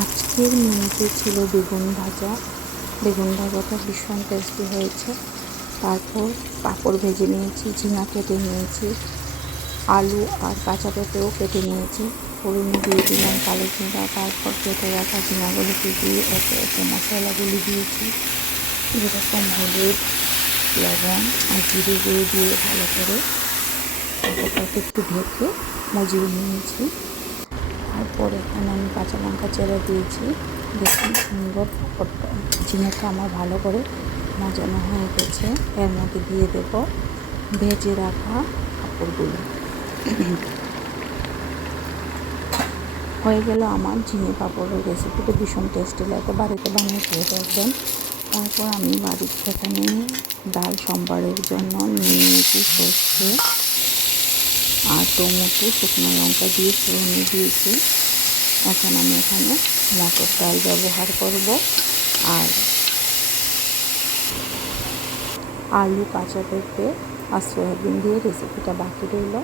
আজকের মেনুতে ছিল বেগুন ভাজা। বেগুন ভাজাটা ভীষণ টেস্টি হয়েছে। তারপর পাঁপড় ভেজে নিয়েছি, ঝিঙা কেটে নিয়েছি, আলু আর কাঁচা পেঁপেও কেটে নিয়েছি। ফোড়নে দিয়ে দিলাম কালো জিরা, তারপর কেটে রাখা ঝিঙাগুলোকে দিয়ে একে একে মশলাগুলি দিয়েছি, যেরকম হলুদ, লবণ আর জিরে গুঁড়ো দিয়ে ভালো করে পাঁপড়টাকে একটু ঢেকে মজিয়ে নিয়েছি। তারপর এখানে আমি কাঁচা লঙ্কা চেরা দিয়েছি। দেখুন সুন্দর পাঁপড়টা, ঝিঙেটা আমার ভালো করে মজানো হয়ে গেছে। এর মধ্যে দিয়ে দেব ভেজে রাখা পাঁপড়গুলো। হয়ে গেল আমার ঝিঙে পাঁপড়ের রেসিপিটা। ভীষণ টেস্টি লাগে, বাড়িতে বানিয়ে খেয়ে দেখবেন। তারপর আমি এখানে ডাল সম্বারের জন্য নিয়ে নিয়েছি সর্ষে আর টমেটো, শুকনো লঙ্কা দিয়ে ফোড়নে দিয়েছি। এখন আমি এখানে মটর ডাল ব্যবহার করব আর আলু, কাঁচা পেঁপে আর সয়াবিন দিয়ে রেসিপিটা বাকি রইল।